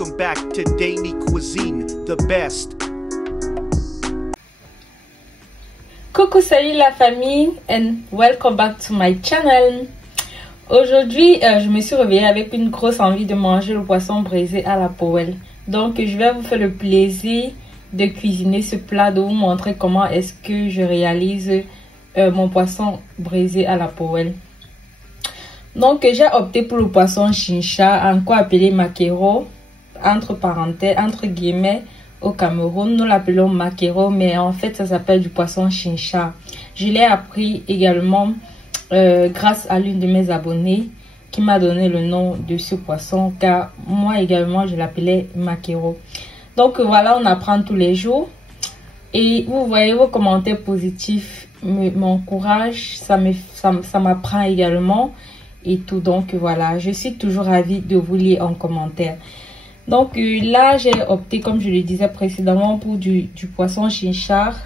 Welcome back to Dany Cuisine, the best. Coucou, salut la famille and welcome back to my channel. Aujourd'hui, je me suis réveillée avec une grosse envie de manger le poisson braisé à la poêle. Donc, je vais vous faire le plaisir de cuisiner ce plat, de vous montrer comment est-ce que je réalise mon poisson braisé à la poêle. Donc, j'ai opté pour le poisson chincha, encore appelé maquereau, entre parenthèses, entre guillemets. Au Cameroun, nous l'appelons maquereau, mais en fait, ça s'appelle du poisson chincha. Je l'ai appris également grâce à l'une de mes abonnées qui m'a donné le nom de ce poisson, car moi également, je l'appelais maquereau. Donc voilà, on apprend tous les jours. Et vous voyez, vos commentaires positifs m'encouragent, ça m'apprend également et tout. Donc voilà, je suis toujours ravie de vous lire en commentaire. Donc là, j'ai opté, comme je le disais précédemment, pour du poisson chinchard.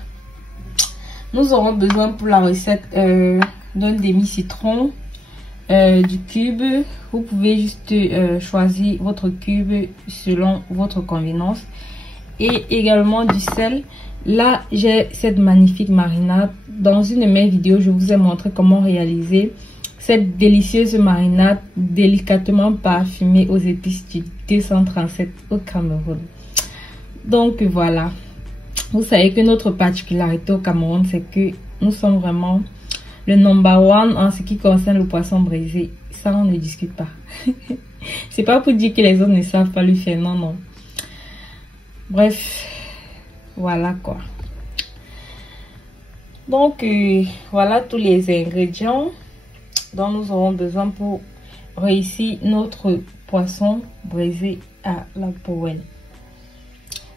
Nous aurons besoin pour la recette d'un demi-citron, du cube. Vous pouvez juste choisir votre cube selon votre convenance. Et également du sel. Là, j'ai cette magnifique marinade. Dans une de mes vidéos, je vous ai montré comment réaliser cette délicieuse marinade délicatement parfumée aux épices du 237 au Cameroun. Donc voilà, vous savez que notre particularité au Cameroun, c'est que nous sommes vraiment le number one en ce qui concerne le poisson braisé. Ça, on ne discute pas. C'est pas pour dire que les autres ne savent pas le faire, non, non. Bref, voilà quoi. Donc voilà tous les ingrédients dont nous aurons besoin pour réussir notre poisson braisé à la poêle.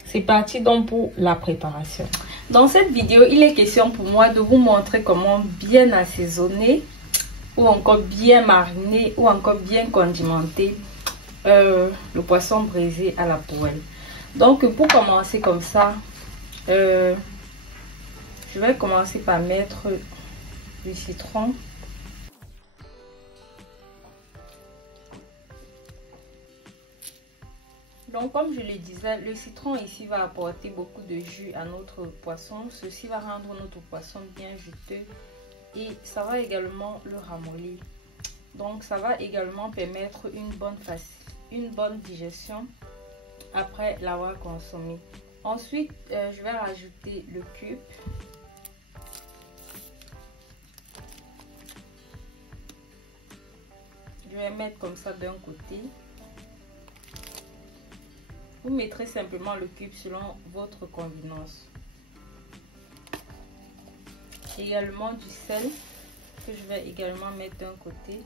C'est parti donc pour la préparation. Dans cette vidéo, il est question pour moi de vous montrer comment bien assaisonner ou encore bien mariner ou encore bien condimenter le poisson braisé à la poêle. Donc pour commencer comme ça, je vais commencer par mettre du citron. Donc comme je le disais, le citron ici va apporter beaucoup de jus à notre poisson. Ceci va rendre notre poisson bien juteux et ça va également le ramollir. Donc ça va également permettre une bonne digestion après l'avoir consommé. Ensuite, je vais rajouter le cube. Je vais mettre comme ça d'un côté. Vous mettrez simplement le cube selon votre convenance. Également du sel que je vais également mettre d'un côté.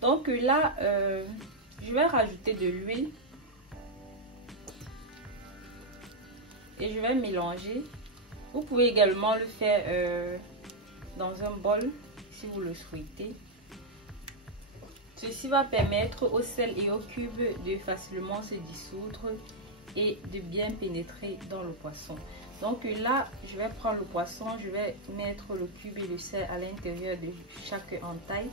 Donc là, je vais rajouter de l'huile et je vais mélanger. Vous pouvez également le faire dans un bol si vous le souhaitez. Ceci va permettre au sel et au cube de facilement se dissoudre et de bien pénétrer dans le poisson. Donc là, je vais prendre le poisson, je vais mettre le cube et le sel à l'intérieur de chaque entaille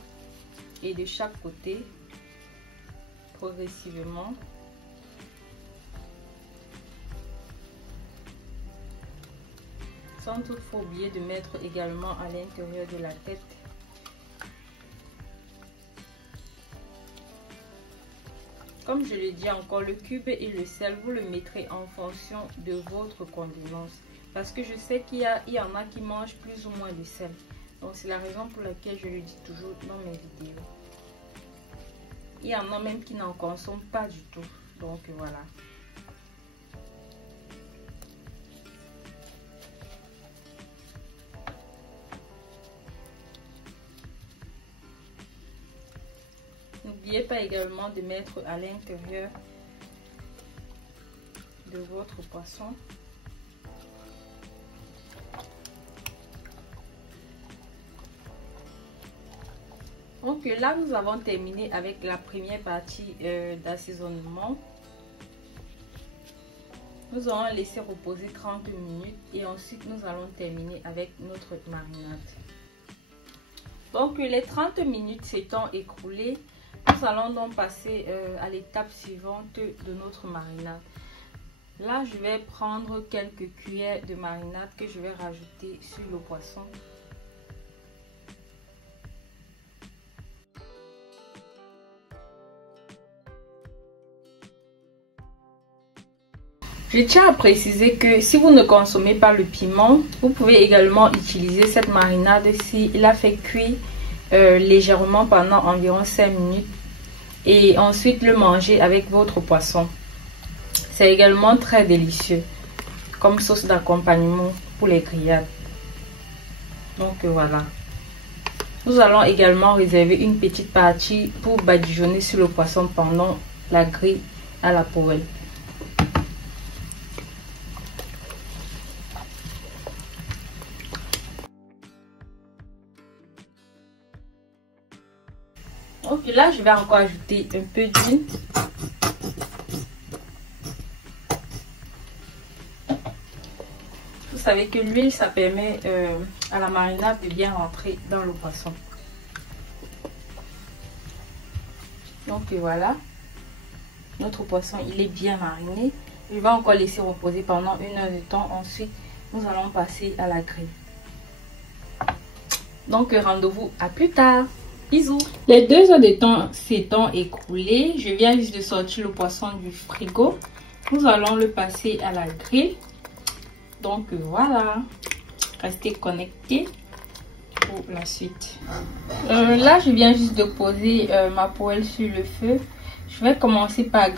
et de chaque côté progressivement. Sans toutefois oublier de mettre également à l'intérieur de la tête. Comme je le dis encore, le cube et le sel, vous le mettrez en fonction de votre convenance. Parce que je sais qu'il y en a qui mangent plus ou moins de sel. Donc c'est la raison pour laquelle je le dis toujours dans mes vidéos. Il y en a même qui n'en consomment pas du tout. Donc voilà. N'oubliez pas également de mettre à l'intérieur de votre poisson. Donc là, nous avons terminé avec la première partie d'assaisonnement. Nous allons laisser reposer 30 minutes et ensuite nous allons terminer avec notre marinade. Donc les 30 minutes s'étant écoulées, Nous allons donc passer à l'étape suivante de notre marinade. Là, je vais prendre quelques cuillères de marinade que je vais rajouter sur le poisson. Je tiens à préciser que si vous ne consommez pas le piment, vous pouvez également utiliser cette marinade si il a fait cuire légèrement pendant environ 5 minutes et ensuite le manger avec votre poisson. C'est également très délicieux comme sauce d'accompagnement pour les grillades. Donc voilà. Nous allons également réserver une petite partie pour badigeonner sur le poisson pendant la grille à la poêle. Donc là, je vais encore ajouter un peu d'huile. Vous savez que l'huile, ça permet à la marinade de bien rentrer dans le poisson. Donc voilà, notre poisson, il est bien mariné. Je vais encore laisser reposer pendant 1 heure de temps. Ensuite, nous allons passer à la grille. Donc rendez-vous à plus tard. Bisous. Les 2 heures de temps s'étant écoulées, je viens juste de sortir le poisson du frigo. Nous allons le passer à la grille. Donc voilà, restez connectés pour la suite. Là, je viens juste de poser ma poêle sur le feu. Je vais commencer par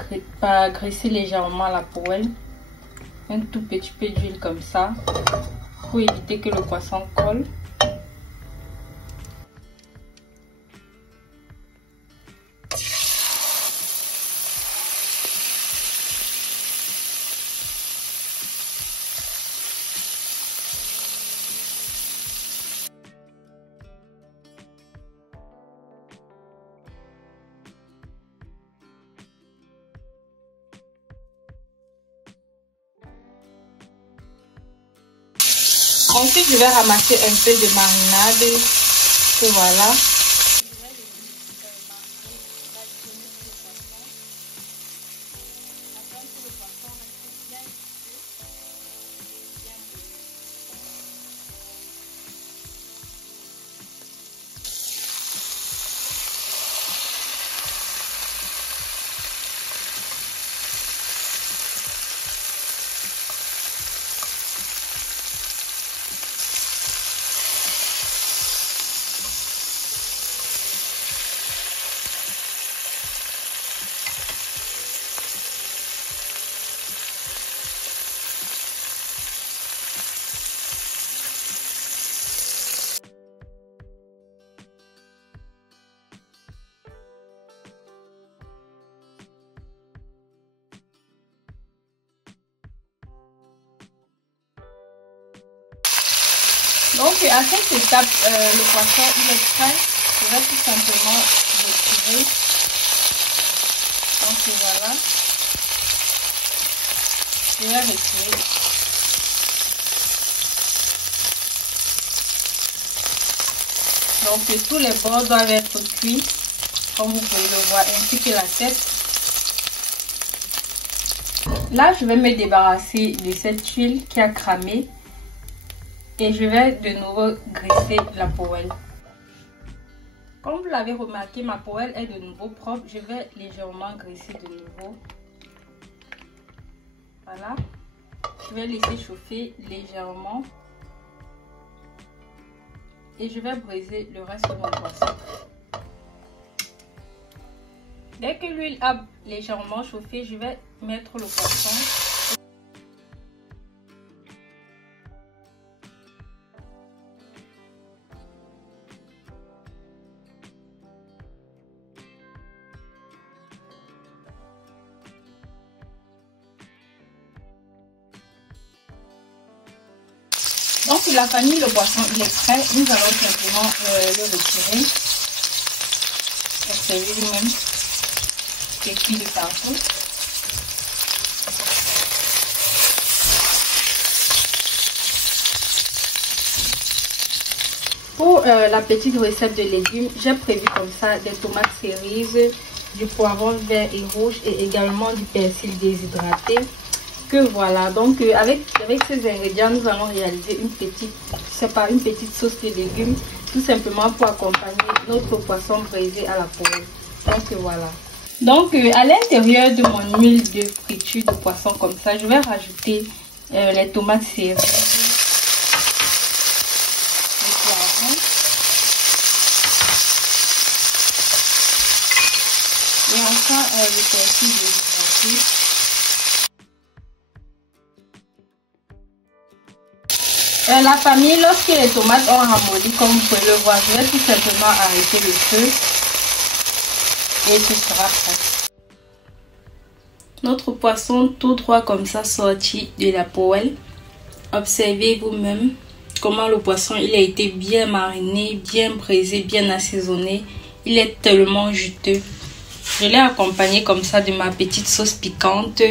graisser légèrement la poêle. Un tout petit peu d'huile comme ça pour éviter que le poisson colle. Ensuite, je vais ramasser un peu de marinade. Et voilà. Donc à cette étape, le poisson il est prêt. Je vais tout simplement retirer. Donc voilà. Je vais retirer. Donc tous les bords doivent être cuits, comme vous pouvez le voir, ainsi que la tête. Là, je vais me débarrasser de cette huile qui a cramé. Et je vais de nouveau graisser la poêle. Comme vous l'avez remarqué, ma poêle est de nouveau propre. Je vais légèrement graisser de nouveau. Voilà. Je vais laisser chauffer légèrement. Et je vais briser le reste de mon poisson. Dès que l'huile a légèrement chauffé, je vais mettre le poisson. Donc la famille, le poisson il est prêt. Nous allons simplement le retirer. Observez lui-même. C'est cuit de partout. Pour la petite recette de légumes, j'ai prévu comme ça des tomates cerises, du poivron vert et rouge et également du persil déshydraté. Que voilà, donc avec ces ingrédients, nous allons réaliser une petite sauce de légumes, tout simplement pour accompagner notre poisson braisé à la poêle. Donc voilà. Donc à l'intérieur de mon huile de friture de poisson comme ça, je vais rajouter les tomates cerises. Et enfin, le persil déshydraté. La famille, lorsque les tomates ont ramolli, comme vous pouvez le voir, je vais tout simplement arrêter le feu et ce sera prêt. Notre poisson tout droit comme ça sorti de la poêle. Observez vous-même comment le poisson il a été bien mariné, bien braisé, bien assaisonné. Il est tellement juteux. Je l'ai accompagné comme ça de ma petite sauce piquante,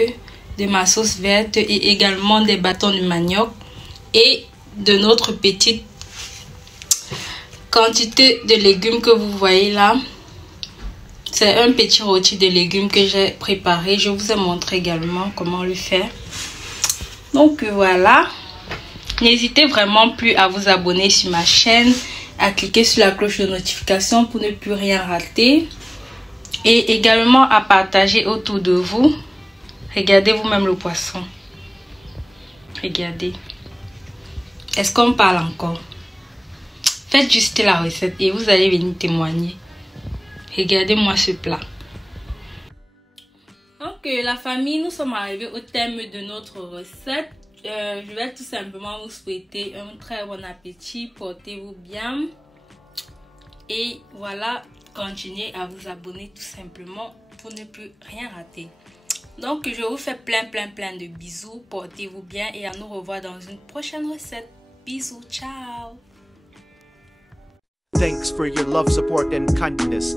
de ma sauce verte et également des bâtons de manioc et de notre petite quantité de légumes que vous voyez là. C'est un petit rôti de légumes que j'ai préparé. Je vous ai montré également comment le faire. Donc voilà. N'hésitez vraiment plus à vous abonner sur ma chaîne, à cliquer sur la cloche de notification pour ne plus rien rater. Et également à partager autour de vous. Regardez vous-même le poisson. Regardez. Est-ce qu'on parle encore? Faites juste la recette et vous allez venir témoigner. Regardez-moi ce plat. Donc la famille, nous sommes arrivés au terme de notre recette. Je vais tout simplement vous souhaiter un très bon appétit. Portez-vous bien. Et voilà, continuez à vous abonner tout simplement pour ne plus rien rater. Donc je vous fais plein de bisous. Portez-vous bien et à nous revoir dans une prochaine recette. Bisous, ciao. Thanks for your love, support, and kindness.